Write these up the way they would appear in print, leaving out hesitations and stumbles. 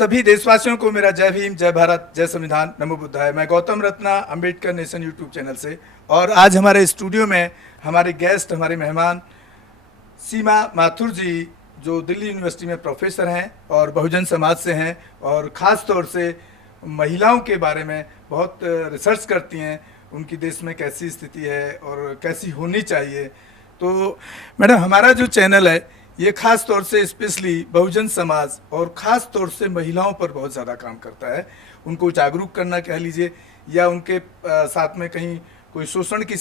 सभी देशवासियों को मेरा जय भीम, जय भारत, जय संविधान, नमो बुद्धाय। मैं Gautam Ratna, Ambedkar nation YouTube channel से। और आज हमारे स्टूडियो में हमारे गेस्ट, हमारे मेहमान सीमा माथुर जी, जो दिल्ली यूनिवर्सिटी में प्रोफेसर हैं और बहुजन समाज से हैं, और ख़ास तौर से महिलाओं के बारे में बहुत रिसर्च करती हैं, उनकी देश में कैसी स्थिति है और कैसी होनी चाहिए। तो मैडम, हमारा जो चैनल है ये ख़ास तौर से स्पेशली बहुजन समाज और ख़ास तौर से महिलाओं पर बहुत ज़्यादा काम करता है। उनको जागरूक करना कह लीजिए, या उनके साथ में कहीं कोई शोषण की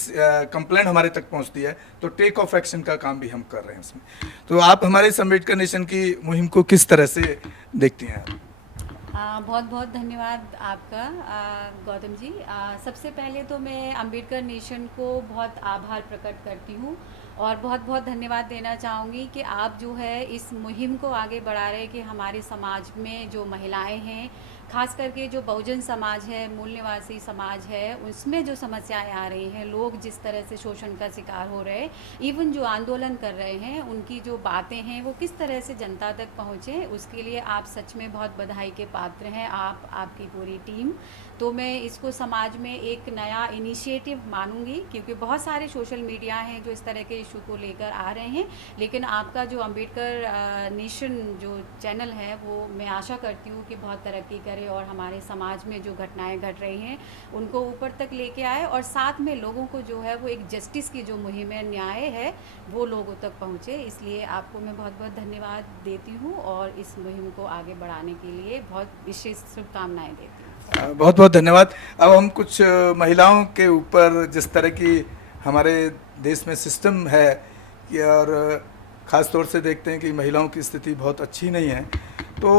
कंप्लेंट हमारे तक पहुंचती है तो टेक ऑफ एक्शन का काम भी हम कर रहे हैं इसमें। तो आप हमारे अम्बेडकर नेशन की मुहिम को किस तरह से देखती हैं? बहुत बहुत धन्यवाद आपका गौतम जी। सबसे पहले तो मैं अंबेडकर नेशन को बहुत आभार प्रकट करती हूँ और बहुत बहुत धन्यवाद देना चाहूँगी कि आप जो है इस मुहिम को आगे बढ़ा रहे हैं कि हमारे समाज में जो महिलाएं हैं, खास करके जो बहुजन समाज है, मूल निवासी समाज है, उसमें जो समस्याएं आ रही हैं, लोग जिस तरह से शोषण का शिकार हो रहे हैं, इवन जो आंदोलन कर रहे हैं, उनकी जो बातें हैं वो किस तरह से जनता तक पहुँचे, उसके लिए आप सच में बहुत बधाई के पात्र हैं, आप, आपकी पूरी टीम। तो मैं इसको समाज में एक नया इनिशिएटिव मानूंगी, क्योंकि बहुत सारे सोशल मीडिया हैं जो इस तरह के इशू को लेकर आ रहे हैं, लेकिन आपका जो अंबेडकर नेशन जो चैनल है वो मैं आशा करती हूँ कि बहुत तरक्की करे और हमारे समाज में जो घटनाएं घट रही हैं उनको ऊपर तक लेके आए, और साथ में लोगों को जो है वो एक जस्टिस की जो मुहिम है, न्याय है, वो लोगों तक पहुँचे। इसलिए आपको मैं बहुत बहुत धन्यवाद देती हूँ और इस मुहिम को आगे बढ़ाने के लिए बहुत विशेष शुभकामनाएँ देती हूँ। बहुत बहुत धन्यवाद। अब हम कुछ महिलाओं के ऊपर, जिस तरह की हमारे देश में सिस्टम है और ख़ास तौर से देखते हैं कि महिलाओं की स्थिति बहुत अच्छी नहीं है, तो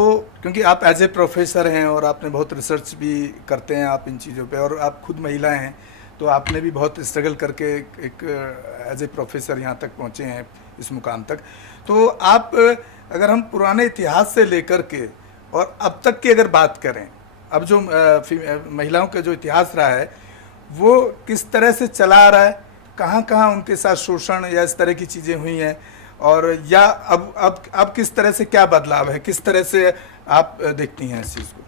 क्योंकि आप एज ए प्रोफेसर हैं और आपने बहुत रिसर्च भी करते हैं आप इन चीज़ों पे, और आप खुद महिला हैं, तो आपने भी बहुत स्ट्रगल करके एक एज ए प्रोफेसर यहाँ तक पहुँचे हैं, इस मुकाम तक। तो आप अगर हम पुराने इतिहास से लेकर के और अब तक की अगर बात करें, अब जो महिलाओं का जो इतिहास रहा है वो किस तरह से चला आ रहा है, कहाँ कहाँ उनके साथ शोषण या इस तरह की चीज़ें हुई हैं, और या अब किस तरह से क्या बदलाव है, किस तरह से आप देखती हैं इस चीज़ को?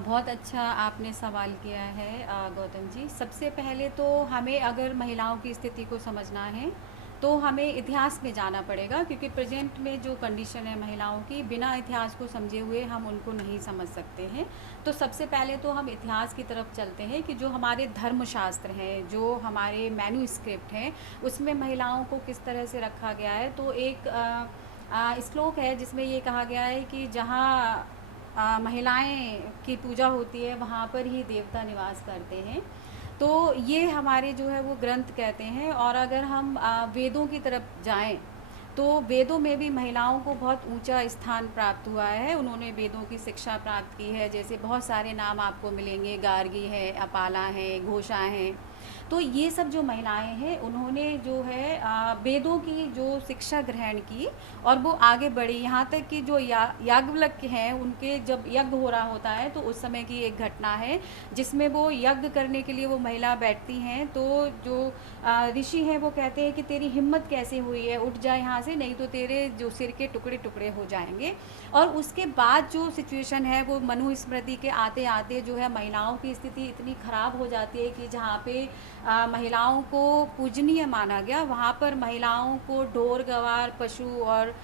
बहुत अच्छा आपने सवाल किया है गौतम जी। सबसे पहले तो हमें अगर महिलाओं की स्थिति को समझना है तो हमें इतिहास में जाना पड़ेगा, क्योंकि प्रेजेंट में जो कंडीशन है महिलाओं की, बिना इतिहास को समझे हुए हम उनको नहीं समझ सकते हैं। तो सबसे पहले तो हम इतिहास की तरफ चलते हैं कि जो हमारे धर्मशास्त्र हैं, जो हमारे मैन्यूस्क्रिप्ट हैं, उसमें महिलाओं को किस तरह से रखा गया है। तो एक श्लोक है जिसमें ये कहा गया है कि जहाँ महिलाएं की पूजा होती है वहाँ पर ही देवता निवास करते हैं। तो ये हमारे जो है वो ग्रंथ कहते हैं। और अगर हम वेदों की तरफ जाएं तो वेदों में भी महिलाओं को बहुत ऊंचा स्थान प्राप्त हुआ है, उन्होंने वेदों की शिक्षा प्राप्त की है। जैसे बहुत सारे नाम आपको मिलेंगे, गार्गी है, अपाला है, घोषा हैं। तो ये सब जो महिलाएं हैं उन्होंने जो है वेदों की जो शिक्षा ग्रहण की और वो आगे बढ़ी। यहाँ तक कि जो याज्ञवल्क्य हैं, उनके जब यज्ञ हो रहा होता है तो उस समय की एक घटना है जिसमें वो यज्ञ करने के लिए वो महिला बैठती हैं। तो जो ऋषि हैं वो कहते हैं कि तेरी हिम्मत कैसे हुई है, उठ जा यहाँ से, नहीं तो तेरे जो सिर के टुकड़े टुकड़े हो जाएंगे। और उसके बाद जो सिचुएशन है वो मनुस्मृति के आते आते जो है महिलाओं की स्थिति इतनी ख़राब हो जाती है कि जहाँ पे महिलाओं को पूजनीय माना गया, वहाँ पर महिलाओं को ढोर गवार पशु और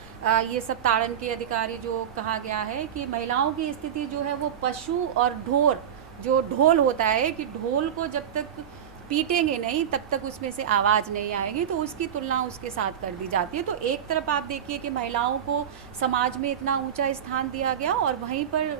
ये सब ताड़न के अधिकारी जो कहा गया है कि महिलाओं की स्थिति जो है वो पशु और ढोर, जो ढोल होता है कि ढोल को जब तक पीटेंगे नहीं तब तक उसमें से आवाज़ नहीं आएगी, तो उसकी तुलना उसके साथ कर दी जाती है। तो एक तरफ आप देखिए कि महिलाओं को समाज में इतना ऊंचा स्थान दिया गया, और वहीं पर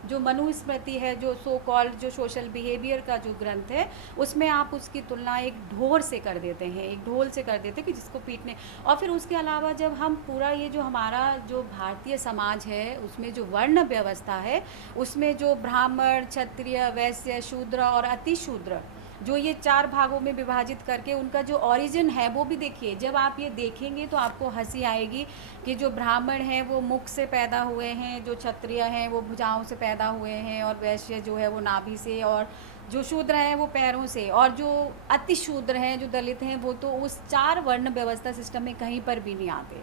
जो मनुस्मृति है, जो सो कॉल्ड जो सोशल बिहेवियर का जो ग्रंथ है, उसमें आप उसकी तुलना एक ढोर से कर देते हैं, एक ढोल से कर देते हैं कि जिसको पीटने। और फिर उसके अलावा जब हम पूरा ये जो हमारा जो भारतीय समाज है उसमें जो वर्ण व्यवस्था है, उसमें जो ब्राह्मण, क्षत्रिय, वैश्य, शूद्र और अतिशूद्र, जो ये 4 भागों में विभाजित करके उनका जो ओरिजिन है वो भी देखिए। जब आप ये देखेंगे तो आपको हंसी आएगी कि जो ब्राह्मण हैं वो मुख से पैदा हुए हैं, जो क्षत्रिय हैं वो भुजाओं से पैदा हुए हैं, और वैश्य जो है वो नाभि से, और जो शूद्र हैं वो पैरों से, और जो अति शूद्र हैं, जो दलित हैं, वो तो उस 4 वर्ण व्यवस्था सिस्टम में कहीं पर भी नहीं आते।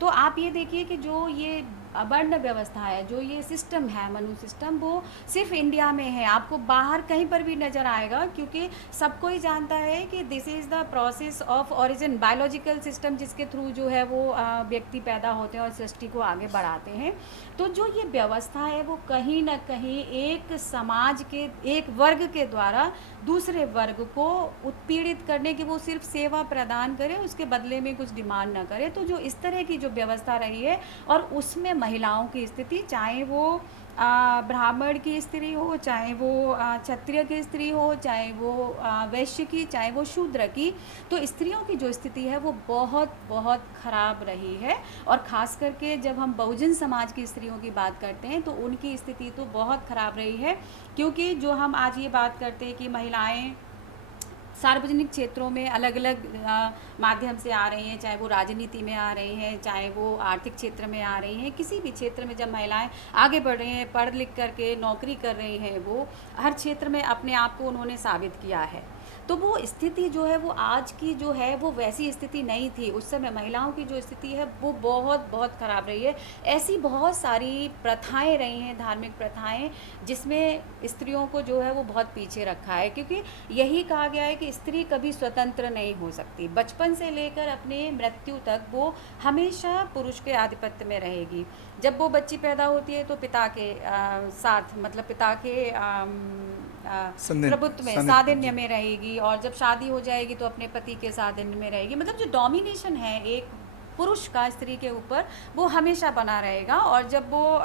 तो आप ये देखिए कि जो ये वर्ण व्यवस्था है, जो ये सिस्टम है, मनु सिस्टम, वो सिर्फ इंडिया में है, आपको बाहर कहीं पर भी नज़र आएगा, क्योंकि सबको ही जानता है कि this is the process of origin, biological system जिसके थ्रू जो है वो व्यक्ति पैदा होते हैं और सृष्टि को आगे बढ़ाते हैं। तो जो ये व्यवस्था है वो कहीं ना कहीं एक समाज के एक वर्ग के द्वारा दूसरे वर्ग को उत्पीड़ित करने की, वो सिर्फ सेवा प्रदान करे, उसके बदले में कुछ डिमांड ना करे। तो जो इस तरह की जो व्यवस्था रही है, और उसमें महिलाओं की स्थिति, चाहे वो ब्राह्मण की स्त्री हो, चाहे वो क्षत्रिय की स्त्री हो, चाहे वो वैश्य की, चाहे वो शूद्र की, तो स्त्रियों की जो स्थिति है वो बहुत बहुत ख़राब रही है। और ख़ास करके जब हम बहुजन समाज की स्त्रियों की बात करते हैं तो उनकी स्थिति तो बहुत ख़राब रही है, क्योंकि जो हम आज ये बात करते हैं कि महिलाएं सार्वजनिक क्षेत्रों में अलग अलग माध्यम से आ रही हैं, चाहे वो राजनीति में आ रही हैं, चाहे वो आर्थिक क्षेत्र में आ रही हैं, किसी भी क्षेत्र में जब महिलाएं आगे बढ़ रही हैं, पढ़ लिख करके नौकरी कर रही हैं, वो हर क्षेत्र में अपने आप को उन्होंने साबित किया है। तो वो स्थिति जो है वो आज की जो है वो वैसी स्थिति नहीं थी। उस समय महिलाओं की जो स्थिति है वो बहुत बहुत ख़राब रही है। ऐसी बहुत सारी प्रथाएं रही हैं, धार्मिक प्रथाएं, जिसमें स्त्रियों को जो है वो बहुत पीछे रखा है, क्योंकि यही कहा गया है कि स्त्री कभी स्वतंत्र नहीं हो सकती। बचपन से लेकर अपने मृत्यु तक वो हमेशा पुरुष के आधिपत्य में रहेगी। जब वो बच्ची पैदा होती है तो पिता के साथ, मतलब पिता के प्रभुत्व में, साधिन्य में रहेगी, और जब शादी हो जाएगी तो अपने पति के साधिन्य में रहेगी। मतलब जो डोमिनेशन है एक पुरुष का स्त्री के ऊपर, वो हमेशा बना रहेगा, और जब वो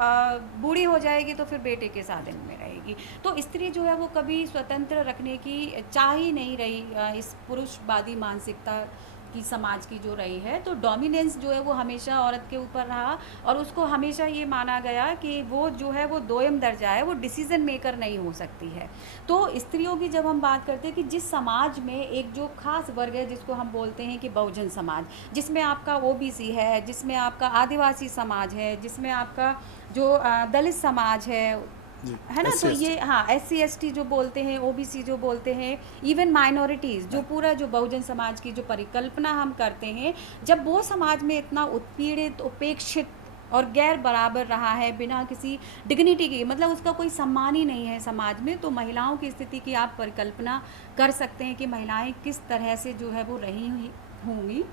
बूढ़ी हो जाएगी तो फिर बेटे के साधिन्य में रहेगी। तो स्त्री जो है वो कभी स्वतंत्र रखने की चाह ही नहीं रही, इस पुरुषवादी मानसिकता की समाज की जो रही है। तो डोमिनेंस जो है वो हमेशा औरत के ऊपर रहा, और उसको हमेशा ये माना गया कि वो जो है वो दोयम दर्जा है, वो डिसीजन मेकर नहीं हो सकती है। तो स्त्रियों की जब हम बात करते हैं कि जिस समाज में एक जो खास वर्ग है जिसको हम बोलते हैं कि बहुजन समाज, जिसमें आपका ओबीसी है, जिसमें आपका आदिवासी समाज है, जिसमें आपका जो दलित समाज है ना, तो ये हाँ SC ST जो बोलते हैं, OBC जो बोलते हैं, इवन माइनॉरिटीज़, जो पूरा जो बहुजन समाज की जो परिकल्पना हम करते हैं, जब वो समाज में इतना उत्पीड़ित, उपेक्षित और गैर बराबर रहा है, बिना किसी डिग्निटी की, मतलब उसका कोई सम्मान ही नहीं है समाज में, तो महिलाओं की स्थिति की आप परिकल्पना कर सकते हैं कि महिलाएं किस तरह से जो है वो रही होंगी।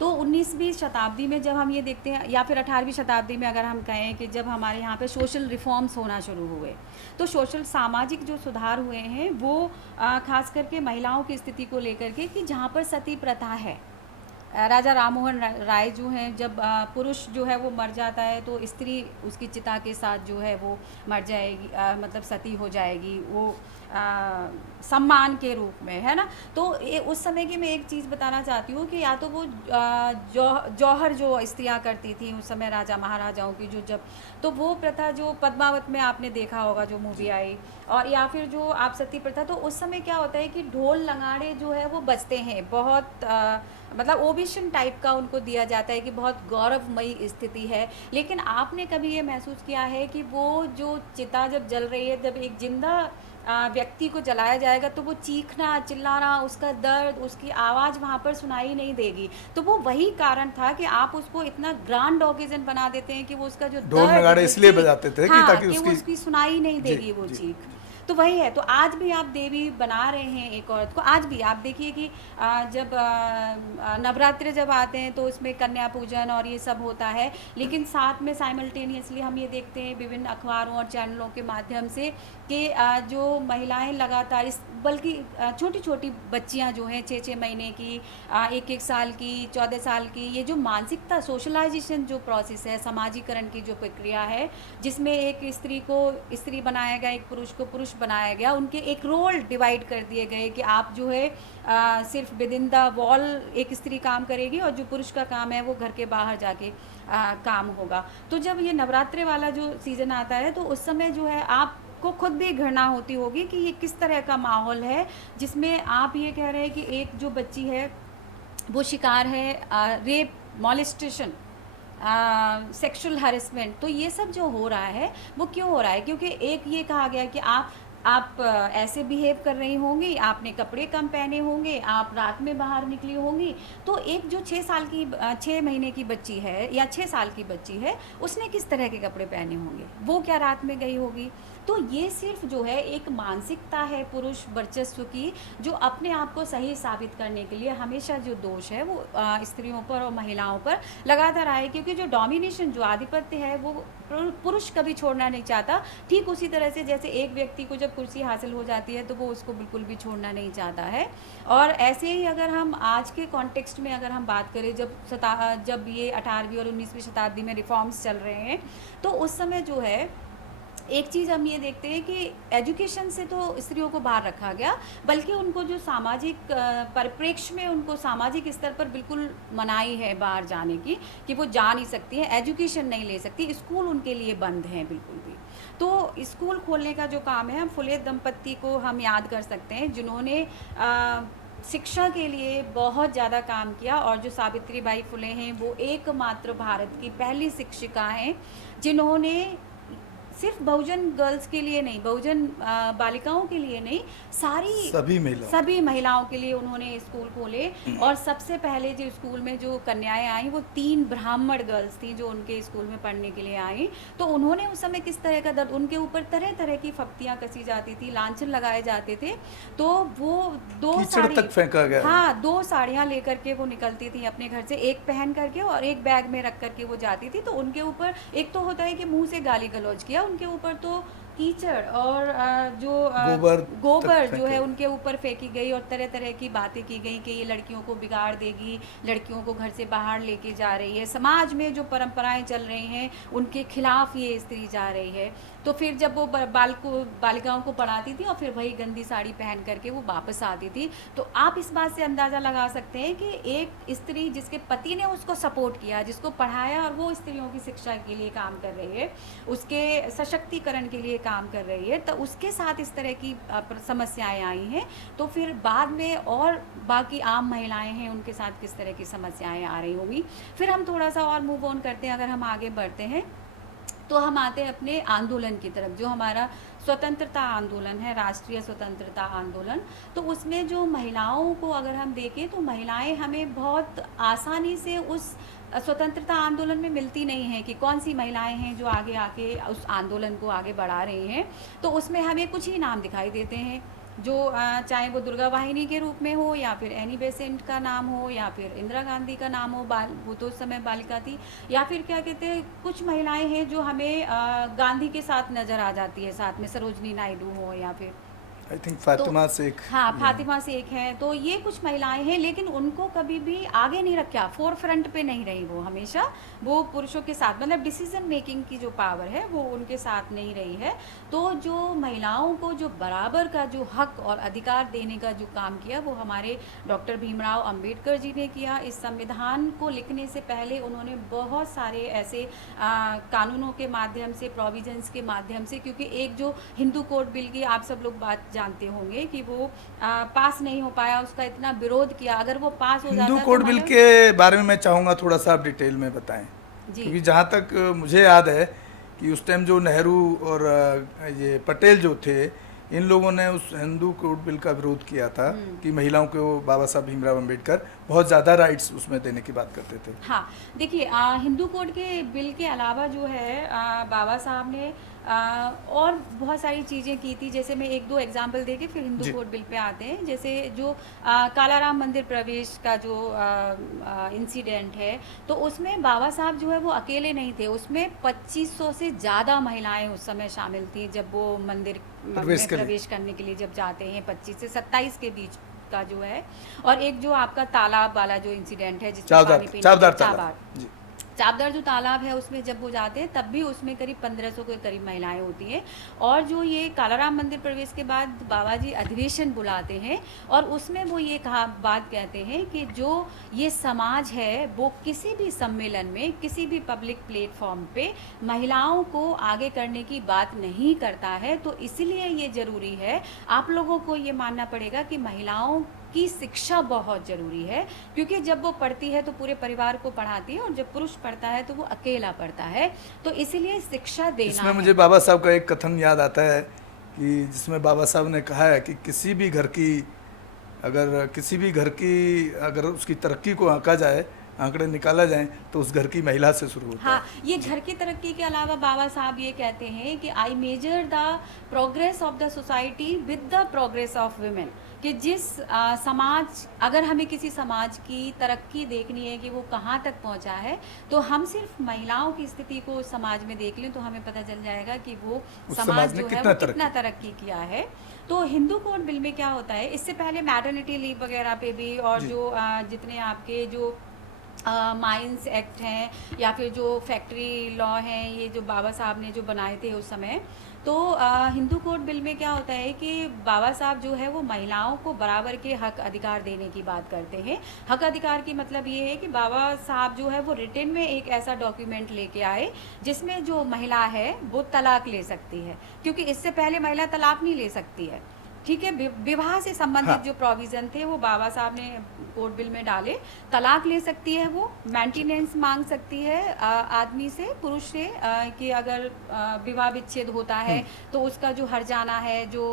तो 19वीं शताब्दी में जब हम ये देखते हैं, या फिर 18वीं शताब्दी में अगर हम कहें कि जब हमारे यहाँ पे सोशल रिफॉर्म्स होना शुरू हुए, तो सोशल सामाजिक जो सुधार हुए हैं वो खास करके महिलाओं की स्थिति को लेकर के, कि जहाँ पर सती प्रथा है, राजा राममोहन राय जो हैं, जब पुरुष जो है वो मर जाता है तो स्त्री उसकी चिता के साथ जो है वो मर जाएगी, मतलब सती हो जाएगी, वो सम्मान के रूप में, है ना। तो उस समय की मैं एक चीज़ बताना चाहती हूँ कि या तो वो जौहर जो स्त्रियाँ करती थी उस समय राजा महाराजाओं की, जो जब, तो वो प्रथा जो पद्मावत में आपने देखा होगा जो मूवी आई, और या फिर जो आप सती प्रथा, तो उस समय क्या होता है कि ढोल नगाड़े जो है वो बजते हैं, बहुत मतलब ओवेशन टाइप का उनको दिया जाता है कि बहुत गौरवमयी स्थिति है। लेकिन आपने कभी ये महसूस किया है कि वो जो चिता जब जल रही है, जब एक जिंदा व्यक्ति को जलाया जाएगा तो वो चीखना, चिल्लाना, उसका दर्द, उसकी आवाज़ वहाँ पर सुनाई नहीं देगी। तो वो वही कारण था कि आप उसको इतना ग्रांड ऑकेजन बना देते हैं कि वो उसका जो ढोल नगाड़े इसलिए बजाते थे कि ताकि वो उसकी सुनाई नहीं देगी वो चीख। तो वही है। तो आज भी आप देवी बना रहे हैं एक औरत को। आज भी आप देखिए कि जब नवरात्रि जब आते हैं तो उसमें कन्या पूजन और ये सब होता है, लेकिन साथ में साइमल्टेनियसली हम ये देखते हैं विभिन्न अखबारों और चैनलों के माध्यम से कि जो महिलाएं लगातार इस, बल्कि छोटी छोटी बच्चियां जो हैं 6-6 महीने की, 1-1 साल की, 14 साल की, ये जो मानसिकता सोशलाइजेशन जो प्रोसेस है, समाजीकरण की जो प्रक्रिया है, जिसमें एक स्त्री को स्त्री बनाया गया, एक पुरुष को पुरुष बनाया गया, उनके एक रोल डिवाइड कर दिए गए कि आप जो है सिर्फ विद इन द वॉल एक स्त्री काम करेगी और जो पुरुष का काम है वो घर के बाहर जाके काम होगा। तो जब ये नवरात्रि वाला जो सीज़न आता है तो उस समय जो है आपको खुद भी घृणा होती होगी कि ये किस तरह का माहौल है जिसमें आप ये कह रहे हैं कि एक जो बच्ची है वो शिकार है रेप, मॉलेस्टेशन, सेक्सुअल हैरेसमेंट। तो ये सब जो हो रहा है वो क्यों हो रहा है? क्योंकि एक ये कहा गया कि आप आप ऐसे बिहेव कर रही होंगी, आपने कपड़े कम पहने होंगे, आप रात में बाहर निकली होंगी। तो एक जो 6 महीने की बच्ची है या 6 साल की बच्ची है, उसने किस तरह के कपड़े पहने होंगे, वो क्या रात में गई होगी। तो ये सिर्फ जो है एक मानसिकता है पुरुष वर्चस्व की, जो अपने आप को सही साबित करने के लिए हमेशा जो दोष है वो स्त्रियों पर और महिलाओं पर लगाता रहा है, क्योंकि जो डोमिनेशन, जो आधिपत्य है, वो पुरुष कभी छोड़ना नहीं चाहता। ठीक उसी तरह से जैसे एक व्यक्ति को जब कुर्सी हासिल हो जाती है तो वो उसको बिल्कुल भी छोड़ना नहीं चाहता है। और ऐसे ही अगर हम आज के कॉन्टेक्स्ट में अगर हम बात करें, जब ये 18वीं और 19वीं शताब्दी में रिफॉर्म्स चल रहे हैं, तो उस समय जो है एक चीज़ हम ये देखते हैं कि एजुकेशन से तो स्त्रियों को बाहर रखा गया, बल्कि उनको जो सामाजिक परिप्रेक्ष्य में उनको सामाजिक स्तर पर बिल्कुल मनाही है बाहर जाने की, कि वो जा नहीं सकती हैं, एजुकेशन नहीं ले सकती, स्कूल उनके लिए बंद हैं बिल्कुल भी। तो स्कूल खोलने का जो काम है, हम फुले दंपत्ति को हम याद कर सकते हैं, जिन्होंने शिक्षा के लिए बहुत ज़्यादा काम किया। और जो सावित्री बाई फुले हैं, वो एकमात्र भारत की पहली शिक्षिका हैं जिन्होंने सिर्फ बहुजन गर्ल्स के लिए नहीं, बहुजन बालिकाओं के लिए नहीं, सभी महिलाओं के लिए उन्होंने स्कूल खोले। और सबसे पहले जो स्कूल में जो कन्याएं आई, वो 3 ब्राह्मण गर्ल्स थी जो उनके स्कूल में पढ़ने के लिए आई। तो उन्होंने उस समय किस तरह का दर्द, उनके ऊपर तरह तरह की फप्तियाँ कसी जाती थी, लांछन लगाए जाते थे। तो वो 2 साड़ी तक फेंका गया। हाँ, 2 साड़ियाँ लेकर के वो निकलती थी अपने घर से, एक पहन करके और एक बैग में रख करके वो जाती थी। तो उनके ऊपर एक तो होता है कि मुंह से गाली गलौज किया, उनके ऊपर तो कीचड़ और गोबर जो है उनके ऊपर फेंकी गई, और तरह तरह की बातें की गई कि ये लड़कियों को बिगाड़ देगी, लड़कियों को घर से बाहर लेके जा रही है, समाज में जो परंपराएं चल रही हैं उनके खिलाफ ये स्त्री जा रही है। तो फिर जब वो बालिकाओं को पढ़ाती थी और फिर वही गंदी साड़ी पहन करके वो वापस आती थी। तो आप इस बात से अंदाज़ा लगा सकते हैं कि एक स्त्री जिसके पति ने उसको सपोर्ट किया, जिसको पढ़ाया, और वो स्त्रियों की शिक्षा के लिए काम कर रही है, उसके सशक्तिकरण के लिए काम कर रही है, तो उसके साथ इस तरह की समस्याएं आई हैं। तो फिर बाद में और बाकी आम महिलाएं हैं, उनके साथ किस तरह की समस्याएं आ रही होंगी। फिर हम थोड़ा सा और मूव ऑन करते हैं, अगर हम आगे बढ़ते हैं तो हम आते हैं अपने आंदोलन की तरफ, जो हमारा स्वतंत्रता आंदोलन है, राष्ट्रीय स्वतंत्रता आंदोलन। तो उसमें जो महिलाओं को अगर हम देखें, तो महिलाएं हमें बहुत आसानी से उस स्वतंत्रता आंदोलन में मिलती नहीं हैं कि कौन सी महिलाएं हैं जो आगे आके उस आंदोलन को आगे बढ़ा रही हैं। तो उसमें हमें कुछ ही नाम दिखाई देते हैं, जो चाहे वो दुर्गा वाहिनी के रूप में हो, या फिर एनी बेसेंट का नाम हो, या फिर इंदिरा गांधी का नाम हो, वो तो उस समय बालिका थी, या फिर क्या कहते हैं, कुछ महिलाएं हैं जो हमें गांधी के साथ नज़र आ जाती है, साथ में सरोजनी नायडू हो, या फिर आई थिंक फातिमा शेख। हाँ, फातिमा शेख हैं। तो ये कुछ महिलाएं हैं, लेकिन उनको कभी भी आगे नहीं रखा, फोर फ्रंट पे नहीं रही, वो हमेशा वो पुरुषों के साथ, मतलब डिसीजन मेकिंग की जो पावर है वो उनके साथ नहीं रही है। तो जो महिलाओं को जो बराबर का जो हक और अधिकार देने का जो काम किया, वो हमारे डॉक्टर भीमराव अंबेडकर जी ने किया। इस संविधान को लिखने से पहले उन्होंने बहुत सारे ऐसे कानूनों के माध्यम से, प्रोविजंस के माध्यम से, क्योंकि एक जो हिंदू कोड बिल की आप सब लोग बात जानते होंगे कि वो पास नहीं हो पाया, उसका इतना विरोध किया। अगर वो पास हो जाता, हिंदू कोड बिल के बारे में मैं चाहूँगा थोड़ा सा आप डिटेल में बताएं, क्योंकि जहाँ तक मुझे याद है कि उस टाइम जो नेहरू और ये पटेल जो थे, इन लोगों ने उस हिंदू कोड बिल का विरोध किया था कि महिलाओं को बाबा साहब भीमराव अंबेडकर बहुत ज़्यादा राइट्स उसमें देने की बात करते थे। हाँ, देखिए, हिंदू कोड के बिल के अलावा जो है बाबा साहब ने और बहुत सारी चीज़ें की थी। जैसे मैं 1-2 एग्जाम्पल दे के फिर हिंदू कोड बिल पे आते हैं। जैसे जो कालाराम मंदिर प्रवेश का जो इंसिडेंट है, तो उसमें बाबा साहब जो है वो अकेले नहीं थे, उसमें 2500 से ज़्यादा महिलाएं उस समय शामिल थी जब वो मंदिर में प्रवेश करने के लिए जब जाते हैं, 25 से 27 के बीच का जो है। और एक जो आपका तालाब वाला जो इंसिडेंट है, जिसमें पानी पीने चाबदार जो तालाब है, उसमें जब वो जाते हैं तब भी उसमें करीब 1500 के करीब महिलाएं होती हैं। और जो ये कालाराम मंदिर प्रवेश के बाद बाबा जी अधिवेशन बुलाते हैं, और उसमें वो ये बात कहते हैं कि जो ये समाज है वो किसी भी सम्मेलन में, किसी भी पब्लिक प्लेटफॉर्म पे महिलाओं को आगे करने की बात नहीं करता है। तो इसलिए ये ज़रूरी है, आप लोगों को ये मानना पड़ेगा कि महिलाओं की शिक्षा बहुत ज़रूरी है, क्योंकि जब वो पढ़ती है तो पूरे परिवार को पढ़ाती है, और जब पुरुष पढ़ता है तो वो अकेला पढ़ता है। तो इसीलिए शिक्षा देना। इसमें मुझे बाबा साहब का एक कथन याद आता है कि जिसमें बाबा साहब ने कहा है कि किसी भी घर की अगर उसकी तरक्की को आंका जाए, आंकड़े निकाला जाए, तो उस घर की महिला से शुरू होता हाँ, है। ये घर की तरक्की के अलावा बाबा साहब ये कहते हैं कि I measure the progress of the society with the progress of women, कि जिस समाज, अगर हमें किसी समाज की तरक्की देखनी है कि वो कहाँ तक पहुँचा है, तो हम सिर्फ महिलाओं की स्थिति को उस समाज में देख लें तो हमें पता चल जाएगा कि वो उस समाज समाज ने जो है कितना वो कितना तरक्की किया है। तो हिंदू कोड बिल में क्या होता है, इससे पहले मैटरनिटी लीव वगैरह पे भी, और जी। जो जितने आपके जो माइंस एक्ट हैं या फिर जो फैक्ट्री लॉ हैं, ये जो बाबा साहब ने जो बनाए थे उस समय, तो हिंदू कोड बिल में क्या होता है कि बाबा साहब जो है वो महिलाओं को बराबर के हक अधिकार देने की बात करते हैं। हक अधिकार की मतलब ये है कि बाबा साहब जो है वो रिटन में एक ऐसा डॉक्यूमेंट लेके आए जिसमें जो महिला है वो तलाक ले सकती है, क्योंकि इससे पहले महिला तलाक नहीं ले सकती है। ठीक है, विवाह से संबंधित हाँ। जो प्रोविजन थे वो बाबा साहब ने कोड बिल में डाले। तलाक ले सकती है, वो मेंटेनेंस मांग सकती है आदमी से, पुरुष से, कि अगर विवाह विच्छेद होता है तो उसका जो हर्जाना है, जो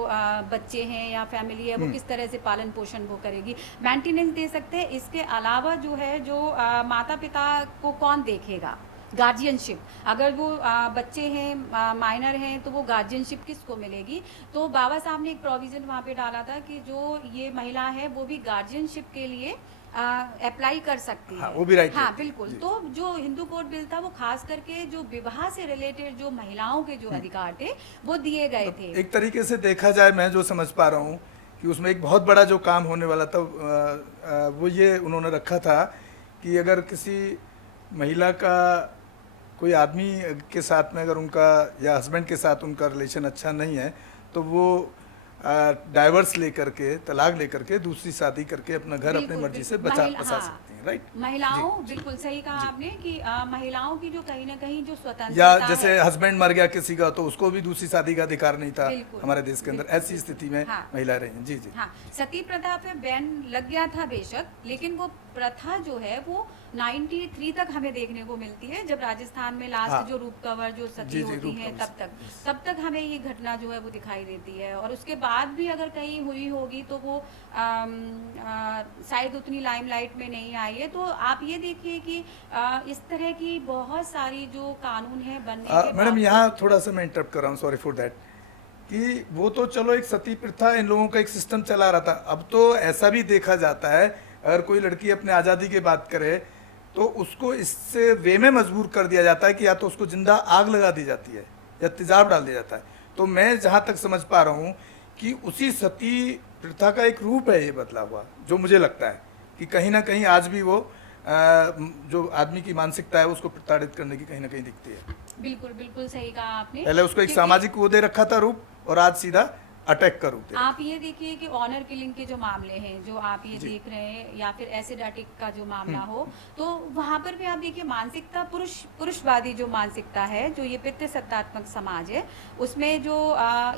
बच्चे हैं या फैमिली है, वो किस तरह से पालन पोषण वो करेगी, मेंटेनेंस दे सकते हैं। इसके अलावा जो है, जो माता पिता को कौन देखेगा, गार्जियनशिप, अगर वो बच्चे हैं, माइनर हैं, तो वो गार्जियनशिप किसको मिलेगी। तो बाबा साहब ने एक प्रोविज़न वहाँ पे डाला था कि जो ये महिला है वो भी गार्जियनशिप के लिए अप्लाई कर सकती हाँ, है। वो भी राइट हाँ है। बिल्कुल। जी। तो जो हिंदू कोड बिल था वो खास करके जो विवाह से रिलेटेड जो महिलाओं के जो अधिकार थे वो दिए गए थे। एक तरीके से देखा जाए, मैं जो समझ पा रहा हूँ कि उसमें एक बहुत बड़ा जो काम होने वाला था, वो ये उन्होंने रखा था कि अगर किसी महिला का कोई आदमी के साथ में अगर उनका या हस्बैंड के साथ उनका रिलेशन अच्छा नहीं है, तो वो डाइवर्स लेकर के, तलाक लेकर के, दूसरी शादी करके अपना घर अपनी बिल्कुल, मर्जी से बिल्कुल। बसा सकती हैं, राइट। महिलाओं, बिल्कुल सही कहा आपने कि महिलाओं की जो कहीं ना कहीं जो या स्वतंत्रता जैसे है, हस्बैंड मर गया किसी का, तो उसको भी दूसरी शादी का अधिकार नहीं था बिल्कुल, हमारे देश के अंदर। बिल्कुल, ऐसी स्थिति में हाँ। महिला रही हैं। जी जी। हाँ, सती प्रथा पे बैन लग गया था बेशक, लेकिन वो प्रथा जो है वो 93 तक हमें देखने को मिलती है, जब राजस्थान में लास्ट हाँ। जो रूप कवर जो सती जी, होती रूप है, कवर तब तक हमें ये घटना जो है वो दिखाई देती है। और उसके बाद भी अगर कहीं हुई होगी तो वो शायद उतनी लाइमलाइट में नहीं आई है। तो आप ये देखिए कि इस तरह की बहुत सारी जो कानून है बनने के मैडम, बावजूद- यहाँ थोड़ा सा मैं इंटरप्ट कर रहा हूँ, सॉरी फॉर दैट, कि वो तो चलो एक सती प्रथा, इन लोगों का एक सिस्टम चला रहा था। अब तो ऐसा भी देखा जाता है, अगर कोई लड़की अपने आज़ादी की बात करे तो उसको इससे वे में मजबूर कर दिया जाता है कि या तो उसको जिंदा आग लगा दी जाती है या तेजाब डाल दिया जाता है। तो मैं जहाँ तक समझ पा रहा हूँ कि उसी सती प्रथा का एक रूप है ये बदला हुआ, जो मुझे लगता है कि कहीं ना कहीं आज भी वो जो आदमी की मानसिकता है उसको प्रताड़ित करने की कहीं ना कहीं दिखती है। बिल्कुल बिल्कुल सही कहा आपने। पहले उसको एक क्योंकि सामाजिक वो दे रखा था रूप, और आज सीधा अटैक का रूप दे। आप ये देखिए कि ऑनर किलिंग के जो मामले हैं, जो आप ये जी। देख रहे हैं, या फिर एसिड अटैक का जो मामला हो, तो वहाँ पर भी आप देखिए मानसिकता, पुरुषवादी जो मानसिकता है, जो ये पितृ सत्तात्मक समाज है, उसमें जो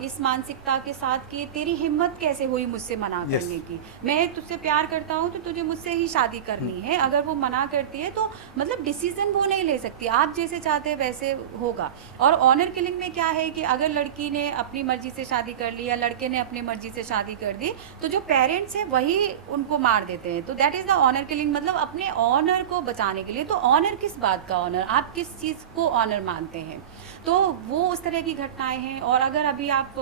इस मानसिकता के साथ कि तेरी हिम्मत कैसे हुई मुझसे मना Yes. करने की, मैं तुझसे प्यार करता हूँ तो तुझे मुझसे ही शादी करनी है। अगर वो मना करती है तो मतलब डिसीजन वो नहीं ले सकती, आप जैसे चाहते हैं वैसे होगा। और ऑनर किलिंग में क्या है कि अगर लड़की ने अपनी मर्जी से शादी कर ली या लड़के ने अपनी मर्जी से शादी कर दी, तो जो पेरेंट्स हैं वही उनको मार देते हैं। तो that is the honour killing, मतलब अपने ऑनर को बचाने के लिए। तो ऑनर किस बात का ऑनर, आप किस चीज़ को ऑनर मानते हैं, तो वो उस तरह की घटनाएं हैं। और अगर अभी आप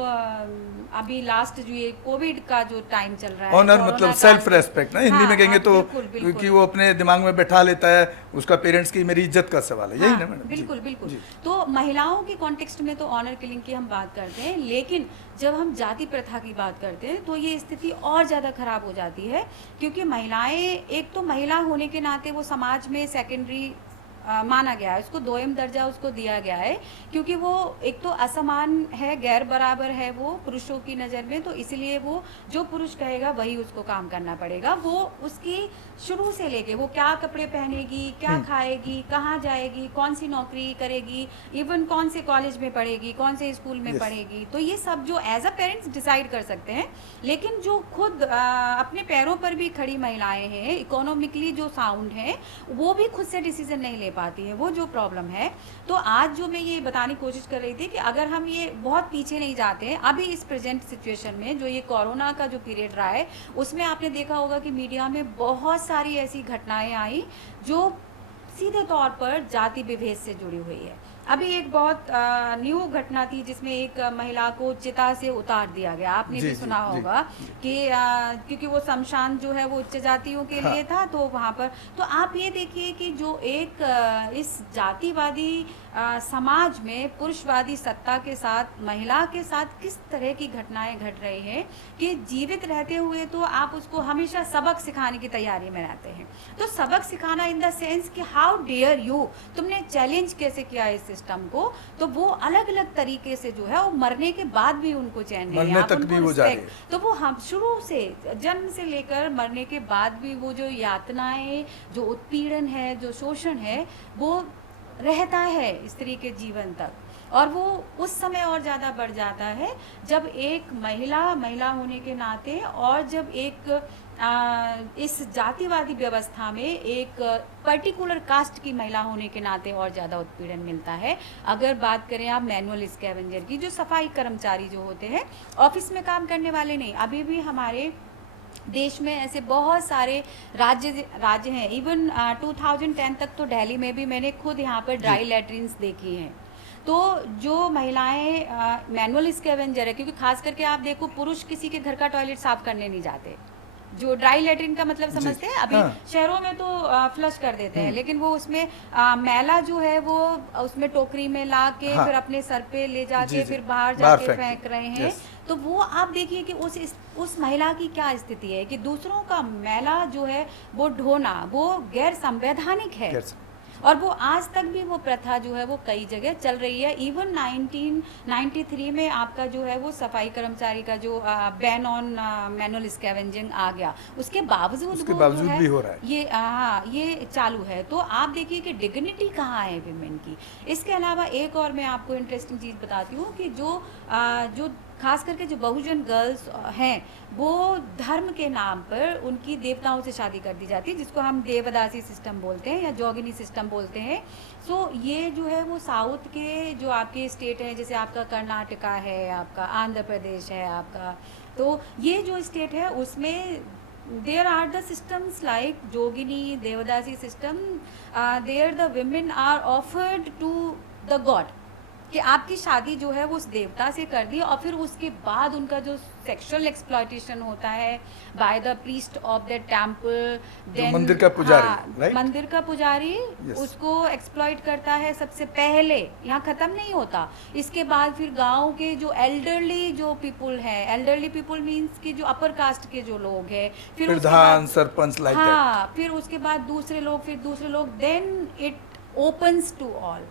अभी लास्ट जो ये कोविड का जो टाइम चल रहा है, ऑनर कोरोना मतलब काल सेल्फ में- रेस्पेक्ट ना, हिंदी हाँ, में कहेंगे हाँ, तो बिल्कुल, बिल्कुल। कि वो अपने दिमाग में बैठा लेता है उसका पेरेंट्स की मेरी इज्जत का सवाल है, यही हाँ, ना मैडम? जी। बिल्कुल बिल्कुल। जी। तो महिलाओं के कॉन्टेक्स्ट में तो ऑनर किलिंग की हम बात करते हैं, लेकिन जब हम जाति प्रथा की बात करते हैं तो ये स्थिति और ज़्यादा खराब हो जाती है, क्योंकि महिलाएं, एक तो महिला होने के नाते वो समाज में सेकेंडरी माना गया है, उसको दोयम दर्जा उसको दिया गया है, क्योंकि वो एक तो असमान है, गैर बराबर है वो पुरुषों की नज़र में। तो इसलिए वो जो पुरुष कहेगा वही उसको काम करना पड़ेगा। वो उसकी शुरू से लेके वो क्या कपड़े पहनेगी, क्या खाएगी, कहाँ जाएगी, कौन सी नौकरी करेगी, इवन कौन से कॉलेज में पढ़ेगी, कौन से स्कूल में Yes. पढ़ेगी, तो ये सब जो एज अ पेरेंट्स डिसाइड कर सकते हैं। लेकिन जो खुद अपने पैरों पर भी खड़ी महिलाएं हैं, इकोनॉमिकली जो साउंड है, वो भी खुद से डिसीजन नहीं ले पाती है, वो जो प्रॉब्लम है। तो आज जो मैं ये बताने की कोशिश कर रही थी कि अगर हम ये बहुत पीछे नहीं जाते हैं, अभी इस प्रेजेंट सिचुएशन में जो ये कोरोना का जो पीरियड रहा है, उसमें आपने देखा होगा कि मीडिया में बहुत सारी ऐसी घटनाएं आई जो सीधे तौर पर जाति विभेद से जुड़ी हुई है। अभी एक बहुत न्यू घटना थी जिसमें एक महिला को चिता से उतार दिया गया, आपने जी, भी जी, सुना जी, होगा जी। कि क्योंकि वो शमशान जो है वो उच्च जातियों के हाँ। लिए था, तो वहाँ पर तो आप ये देखिए कि जो एक इस जातिवादी समाज में पुरुषवादी सत्ता के साथ महिला के साथ किस तरह की घटनाएं घट रही हैं कि जीवित रहते हुए तो आप उसको हमेशा सबक सिखाने की तैयारी में रहते हैं। तो सबक सिखाना इन द सेंस कि हाउ डेयर यू, तुमने चैलेंज कैसे किया इस सिस्टम को, तो वो अलग अलग तरीके से जो है वो मरने के बाद भी उनको चैन नहीं है, मरने आप तक उनको भी वो जा रही respect- तो वो हम शुरू से जन्म से लेकर मरने के बाद भी वो जो यातनाएं, जो उत्पीड़न है, जो शोषण है, वो रहता है स्त्री के जीवन तक। और वो उस समय और ज़्यादा बढ़ जाता है जब एक महिला होने के नाते, और जब एक इस जातिवादी व्यवस्था में एक पर्टिकुलर कास्ट की महिला होने के नाते और ज़्यादा उत्पीड़न मिलता है। अगर बात करें आप मैनुअल स्कैवेंजर की, जो सफाई कर्मचारी जो होते हैं, ऑफिस में काम करने वाले नहीं, अभी भी हमारे देश में ऐसे बहुत सारे राज्य हैं। इवन 2010 तक तो दिल्ली में भी मैंने खुद यहाँ पर ड्राई लैट्रिन्स देखी हैं। तो जो महिलाएं मैनुअल स्कैवेंजर है, क्योंकि खास करके आप देखो पुरुष किसी के घर का टॉयलेट साफ करने नहीं जाते, जो ड्राई लैट्रिन का मतलब समझते हैं। अभी हाँ। शहरों में तो फ्लश कर देते हैं, लेकिन वो उसमें मैला जो है वो उसमें टोकरी में ला के हाँ। फिर अपने सर पे ले जी, जाके जी। फिर बाहर बाहर जाके फेंक फेंक रहे हैं। यस। तो वो आप देखिए कि उस महिला की क्या स्थिति है कि दूसरों का मैला जो है वो ढोना, वो गैर संवैधानिक है। गैर सं- और वो आज तक भी वो प्रथा जो है वो कई जगह चल रही है। इवन 1993 में आपका जो है वो सफाई कर्मचारी का जो बैन ऑन मैनुअल स्कैवेंजिंग आ गया, उसके बावजूद उसके वो बावजूद जो है भी हो रहा है। ये हाँ ये चालू है। तो आप देखिए कि डिग्निटी कहाँ है विमेन की। इसके अलावा एक और मैं आपको इंटरेस्टिंग चीज़ बताती हूँ कि जो खास करके जो बहुजन गर्ल्स हैं, वो धर्म के नाम पर उनकी देवताओं से शादी कर दी जाती है, जिसको हम देवदासी सिस्टम बोलते हैं या जोगिनी सिस्टम बोलते हैं। सो ये जो है वो साउथ के जो आपके स्टेट हैं, जैसे आपका कर्नाटका है, आपका आंध्र प्रदेश है आपका, तो ये जो स्टेट है उसमें there are the systems like jogini devadasi system, there the women are offered to the god कि आपकी शादी जो है वो उस देवता से कर दी, और फिर उसके बाद उनका जो सेक्सुअल एक्सप्लॉयटेशन होता है by the priest of the temple, जो मंदिर का पुजारी, right? मंदिर का पुजारी Yes. उसको एक्सप्लॉइट करता है सबसे पहले। यहाँ खत्म नहीं होता, इसके बाद फिर गांव के जो एल्डरली जो पीपुल है, एल्डरली पीपुल मीन्स कि जो अपर कास्ट के जो लोग हैं, फिर उसके प्रधान बाद- सरपंच लाइक दैट। हाँ, फिर उसके बाद दूसरे लोग, then it opens to all.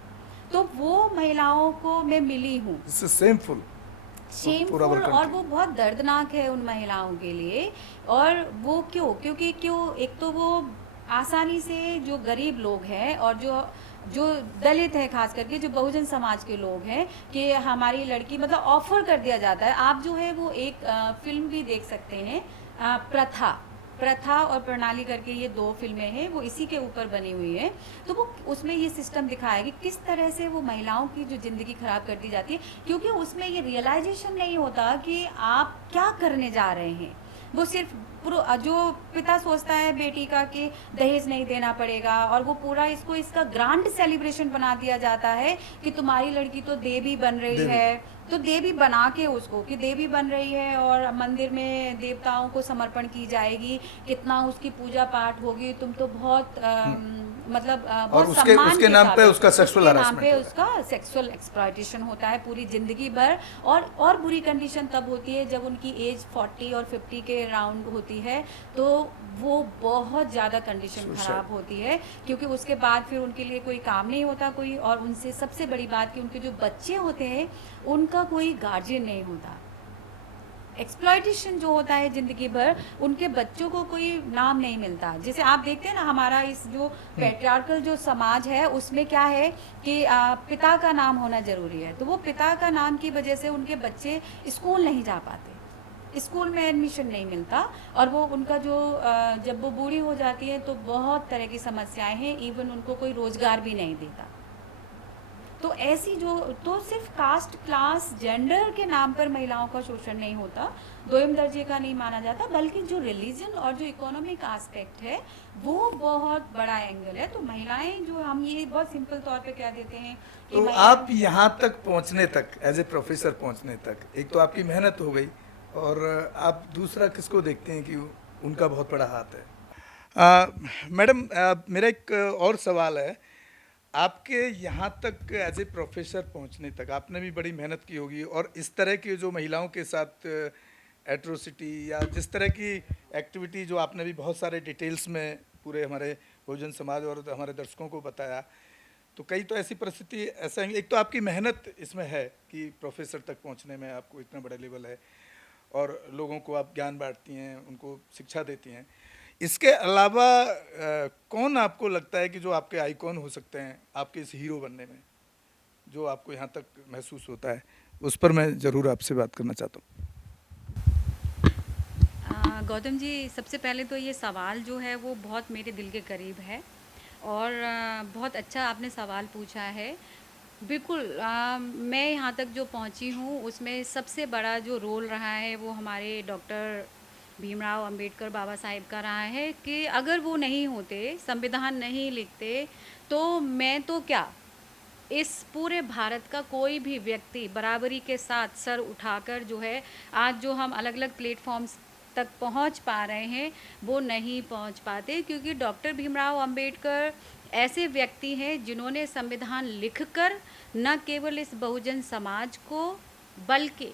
तो वो महिलाओं को मैं मिली हूँ, शेमफुल शेमफुल, और वो बहुत दर्दनाक है उन महिलाओं के लिए। और वो क्योंकि एक तो वो आसानी से जो गरीब लोग हैं और जो दलित है, खास करके जो बहुजन समाज के लोग हैं, कि हमारी लड़की मतलब ऑफर कर दिया जाता है। आप जो है वो एक फिल्म भी देख सकते हैं, प्रथा और प्रणाली करके, ये 2 फिल्में हैं, वो इसी के ऊपर बनी हुई है। तो वो उसमें ये सिस्टम दिखाया कि किस तरह से वो महिलाओं की जो ज़िंदगी ख़राब कर दी जाती है, क्योंकि उसमें ये रियलाइजेशन नहीं होता कि आप क्या करने जा रहे हैं। वो सिर्फ जो पिता सोचता है बेटी का कि दहेज नहीं देना पड़ेगा, और वो पूरा इसका ग्रांड सेलिब्रेशन बना दिया जाता है कि तुम्हारी लड़की तो देवी बन रही है, तो देवी बना के उसको कि देवी बन रही है और मंदिर में देवताओं को समर्पण की जाएगी, कितना उसकी पूजा पाठ होगी, तुम तो बहुत मतलब बहुत सम्मान उसके के नाम साथ पे उसका सेक्सुअल नाम हरासमेंट पे होता है। उसका सेक्सुअल एक्सप्लॉयटेशन होता है पूरी जिंदगी भर। और बुरी कंडीशन तब होती है जब उनकी एज 40 और 50 के राउंड होती है, तो वो बहुत ज़्यादा कंडीशन खराब होती है, क्योंकि उसके बाद फिर उनके लिए कोई काम नहीं होता कोई, और उनसे सबसे बड़ी बात कि उनके जो बच्चे होते हैं उनका कोई गार्जियन नहीं होता। एक्सप्लॉयटेशन जो होता है जिंदगी भर, उनके बच्चों को कोई नाम नहीं मिलता। जैसे आप देखते हैं ना, हमारा इस जो पैट्रियार्कल जो समाज है उसमें क्या है कि पिता का नाम होना जरूरी है, तो वो पिता का नाम की वजह से उनके बच्चे स्कूल नहीं जा पाते। स्कूल में एडमिशन नहीं मिलता, और वो उनका जो जब वो बूढ़ी हो जाती है तो बहुत तरह की समस्याएं हैं, इवन उनको कोई रोज़गार भी नहीं देता। तो ऐसी जो, तो सिर्फ कास्ट, क्लास, जेंडर के नाम पर महिलाओं का शोषण नहीं होता, दोयम दर्जे का नहीं माना जाता, बल्कि जो रिलीजन और जो इकोनॉमिक एस्पेक्ट है वो बहुत बड़ा एंगल है। तो महिलाएं जो, हम ये बहुत सिंपल तौर पे कह देते हैं कि तो आप यहाँ तक पहुँचने तक, एज ए प्रोफेसर पहुँचने तक, एक तो आपकी मेहनत हो गई, और आप दूसरा किसको देखते हैं कि उनका बहुत बड़ा हाथ है। मैडम, मेरा एक और सवाल है, आपके यहाँ तक एज ए प्रोफेसर पहुँचने तक आपने भी बड़ी मेहनत की होगी, और इस तरह की जो महिलाओं के साथ एट्रोसिटी या जिस तरह की एक्टिविटी जो आपने भी बहुत सारे डिटेल्स में पूरे हमारे बहुजन समाज और हमारे दर्शकों को बताया, तो कई तो ऐसी परिस्थिति ऐसा है, एक तो आपकी मेहनत इसमें है कि प्रोफेसर तक पहुंचने में आपको इतना बड़ा लेवल है, और लोगों को आप ज्ञान बांटती हैं, उनको शिक्षा देती हैं। इसके अलावा कौन आपको लगता है कि जो आपके आइकॉन हो सकते हैं आपके इस हीरो बनने में, जो आपको यहाँ तक महसूस होता है, उस पर मैं ज़रूर आपसे बात करना चाहता हूँ। गौतम जी, सबसे पहले तो ये सवाल जो है वो बहुत मेरे दिल के करीब है, और बहुत अच्छा आपने सवाल पूछा है। बिल्कुल, मैं यहाँ तक जो पहुँची हूँ उसमें सबसे बड़ा जो रोल रहा है वो हमारे डॉक्टर भीमराव अंबेडकर बाबा साहेब का रहा है, कि अगर वो नहीं होते, संविधान नहीं लिखते, तो मैं तो क्या, इस पूरे भारत का कोई भी व्यक्ति बराबरी के साथ सर उठाकर जो है, आज जो हम अलग अलग प्लेटफॉर्म्स तक पहुंच पा रहे हैं वो नहीं पहुंच पाते, क्योंकि डॉक्टर भीमराव अंबेडकर ऐसे व्यक्ति हैं जिन्होंने संविधान लिखकर न केवल इस बहुजन समाज को, बल्कि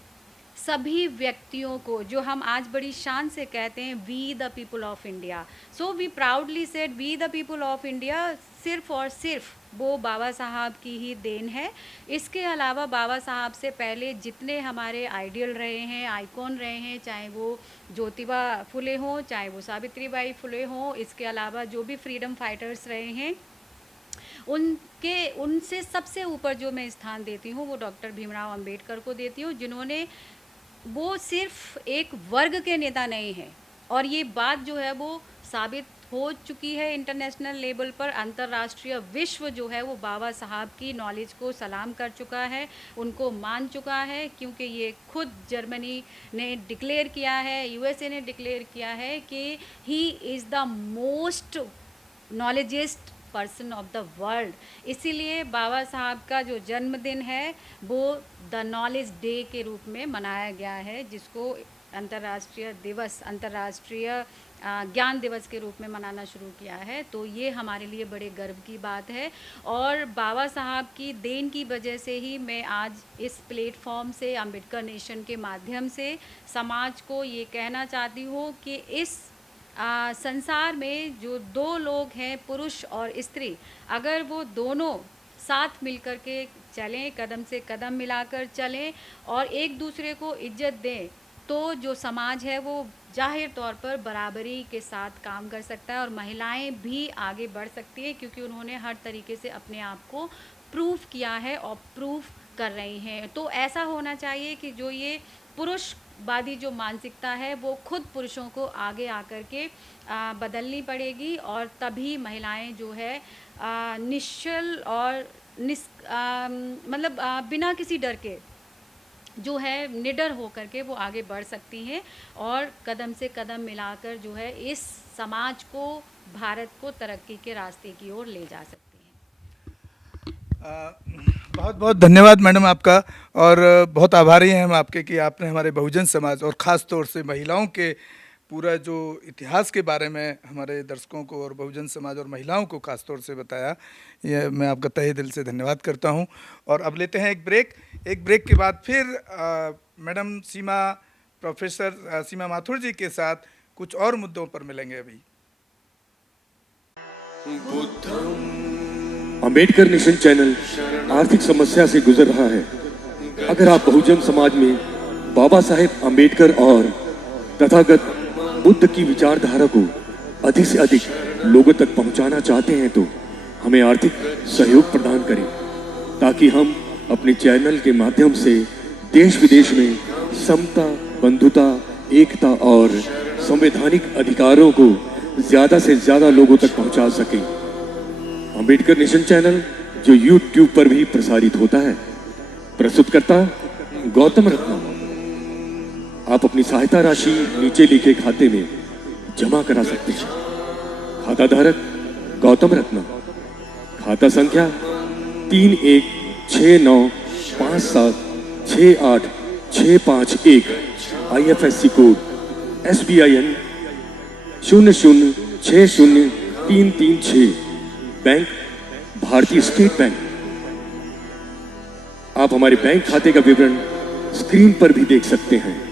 सभी व्यक्तियों को, जो हम आज बड़ी शान से कहते हैं we the people of India, so we proudly said we the people of India, सिर्फ और सिर्फ वो बाबा साहब की ही देन है। इसके अलावा बाबा साहब से पहले जितने हमारे आइडियल रहे हैं, आइकॉन रहे हैं, चाहे वो ज्योतिबा फुले हों, चाहे वो सावित्रीबाई फुले हों, इसके अलावा जो भी फ्रीडम फाइटर्स रहे हैं, उनसे सबसे ऊपर जो मैं स्थान देती हूँ वो डॉक्टर भीमराव अंबेडकर को देती हूँ, जिन्होंने, वो सिर्फ एक वर्ग के नेता नहीं हैं, और ये बात जो है वो साबित हो चुकी है इंटरनेशनल लेवल पर। अंतर्राष्ट्रीय विश्व जो है वो बाबा साहब की नॉलेज को सलाम कर चुका है, उनको मान चुका है, क्योंकि ये खुद जर्मनी ने डिक्लेयर किया है, यूएसए ने डिक्लेयर किया है कि he is the most knowledgest person of the world. इसीलिए बाबा साहब का जो जन्मदिन है वो द नॉलेज डे के रूप में मनाया गया है, जिसको अंतर्राष्ट्रीय दिवस, अंतर्राष्ट्रीय ज्ञान दिवस के रूप में मनाना शुरू किया है। तो ये हमारे लिए बड़े गर्व की बात है, और बाबा साहब की देन की वजह से ही मैं आज इस प्लेटफॉर्म से, अंबेडकर नेशन के माध्यम से समाज को ये कहना चाहती हूँ कि इस संसार में जो दो लोग हैं, पुरुष और स्त्री, अगर वो दोनों साथ मिलकर के चलें, कदम से कदम मिलाकर चलें और एक दूसरे को इज्जत दें, तो जो समाज है वो जाहिर तौर पर बराबरी के साथ काम कर सकता है, और महिलाएं भी आगे बढ़ सकती हैं, क्योंकि उन्होंने हर तरीके से अपने आप को प्रूफ किया है और प्रूफ कर रही हैं। तो ऐसा होना चाहिए कि जो ये पुरुषवादी जो मानसिकता है वो खुद पुरुषों को आगे आकर के बदलनी पड़ेगी, और तभी महिलाएं जो है निश्चल और मतलब बिना किसी डर के जो है निडर होकर के वो आगे बढ़ सकती हैं, और कदम से कदम मिलाकर जो है इस समाज को, भारत को तरक्की के रास्ते की ओर ले जा सकती हैं। बहुत बहुत धन्यवाद मैडम आपका, और बहुत आभारी हैं हम आपके कि आपने हमारे बहुजन समाज और ख़ास तौर से महिलाओं के पूरा जो इतिहास के बारे में हमारे दर्शकों को और बहुजन समाज और महिलाओं को खास तौर से बताया। ये मैं आपका तहे दिल से धन्यवाद करता हूं। और अब लेते हैं एक ब्रेक के बाद फिर मैडम प्रोफेसर सीमा माथुर जी के साथ कुछ और मुद्दों पर मिलेंगे। अभी अंबेडकर नेशन चैनल आर्थिक समस्या से गुजर रहा है। अगर आप बहुजन समाज में बाबा साहेब अंबेडकर और तथागत बुद्ध की विचारधारा को अधिक से अधिक लोगों तक पहुंचाना चाहते हैं तो हमें आर्थिक सहयोग प्रदान करें, ताकि हम अपने चैनल के माध्यम से देश विदेश में समता, बंधुता, एकता और संवैधानिक अधिकारों को ज्यादा से ज्यादा लोगों तक पहुंचा सके। अंबेडकर नेशन चैनल जो YouTube पर भी प्रसारित होता है, प्रस्तुतकर्ता गौतम रत्ना। आप अपनी सहायता राशि नीचे लिखे खाते में जमा करा सकते हैं। खाता धारक गौतम रत्ना। खाता संख्या 3169576865 IFSC कोड SBIN 0060336 बैंक भारतीय स्टेट बैंक। आप हमारे बैंक खाते का विवरण स्क्रीन पर भी देख सकते हैं।